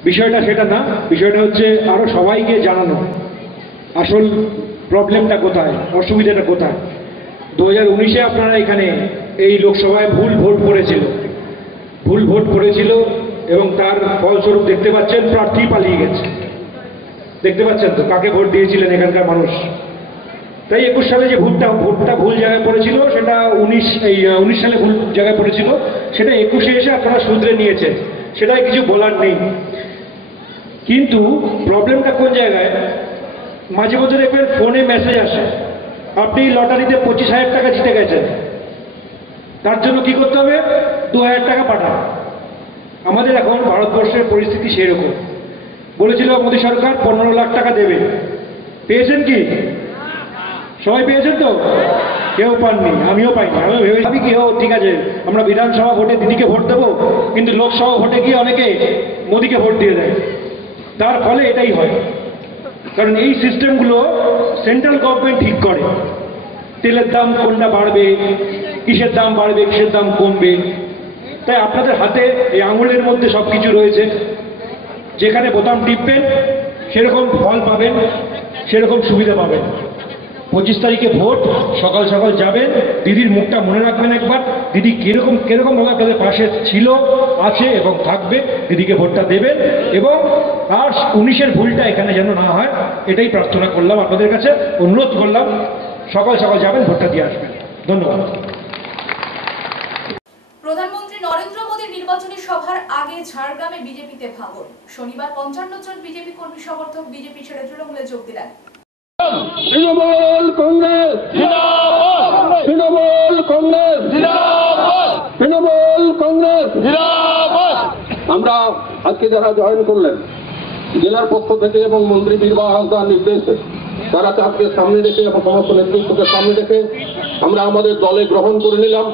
বিষয়টা সেটা না, বিষয়টা হচ্ছে আরো সবাইকে জানানো আসল প্রবলেমটা কোথায়, অসুবিধাটা কোথায়। 2019-এ আপনারা এখানে এই লোকসভায় ভুল ভোট পড়েছিল এবং তার ফলস্বরূপ দেখতে পাচ্ছেন প্রার্থী পালিয়ে গেছে। দেখতে পাচ্ছেন তো কাকে ভোট দিয়েছিলেন এখানকার মানুষ। তাই 21 সালে যে ভোটটা ভুল জায়গায় পড়েছিল, সেটা 19 সালে ভুল জায়গায় পড়েছিল, সেটা 21-এ এসে আপনারা শুধরে নিয়েছেন, সেটাই কিছু বলার নেই। কিন্তু প্রবলেমটা কোন জায়গায়, মাঝে মধ্যে দেখবেন ফোনে মেসেজ আসে আপনি লটারিতে 25,000 টাকা জিতে গেছেন, তার জন্য কি করতে হবে, 2,000 টাকা পাঠান। আমাদের এখন ভারতবর্ষের পরিস্থিতি সেরকম। বলেছিল মোদী সরকার 15 লাখ টাকা দেবে, পেয়েছেন কি? সবাই পেয়েছেন তো? কেউ পাননি, আমিও পাইনি। আমি ভেবেছি কি ঠিক আছে, আমরা বিধানসভা ভোটে দিদিকে ভোট দেবো, কিন্তু লোকসভা ভোটে গিয়ে অনেকে মোদীকে ভোট দিয়ে দেয়। তার ফলে এটাই হয়, কারণ এই সিস্টেমগুলো সেন্ট্রাল গভর্নমেন্ট ঠিক করে। তেলের দাম কোনটা বাড়বে, কিসের দাম বাড়বে, কিসের দাম কমবে। তাই আপনাদের হাতে এই আঙুলের মধ্যে সব কিছু রয়েছে। যেখানে বোতাম টিপবেন সেরকম ফল পাবেন, সেরকম সুবিধা পাবেন। 25 তারিখে ভোট, সকাল সকাল যাবেন, দিদির মুখটা মনে রাখবেন একবার, দিদি কিরকম ভাবে আপনাদের পাশে ছিল, আছে এবং থাকবে, দিদিকে ভোটটা দেবেন এবং আর 19-এর ভুলটা এখানে যেন না হয় এটাই প্রার্থনা করলাম, আপনাদের কাছে অনুরোধ করলাম, সকাল সকাল যাবেন, ভোটটা দিয়ে আসবেন। ধন্যবাদ। প্রধানমন্ত্রী নরেন্দ্র মোদীর নির্বাচনী সভার আগে ঝাড়গ্রামে বিজেপিতে ভাঙন। শনিবার 55 জন বিজেপি কর্মী সমর্থক বিজেপি ছেড়ে তৃণমূলে যোগ দিলেন। তৃণমূল কংগ্রেস জিন্দাবাদ, তৃণমূল কংগ্রেস জিন্দাবাদ, তৃণমূল কংগ্রেস জিন্দাবাদ। আমরা আজকে যারা জয়েন করলেন জেলার পক্ষ থেকে এবং মন্ত্রী বীরবাহ হালদার নির্দেশে তারা চাপকে সামনে রেখে এবং সমস্ত নেতৃত্বকে সামনে রেখে আমরা আমাদের দলে গ্রহণ করে নিলাম।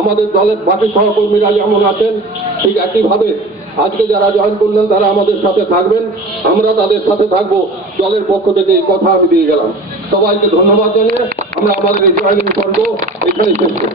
আমাদের দলের বাকি সহকর্মীরা যেমন আছেন ঠিক একইভাবে আজকে যারা জয়েন করলেন তারা আমাদের সাথে থাকবেন, আমরা তাদের সাথে থাকবো। দলের পক্ষ থেকে এই কথা আমি দিয়ে গেলাম। সবাইকে ধন্যবাদ জানিয়ে আমরা আমাদের এই জয়েনিং পর্ব এখানেই শেষ করি।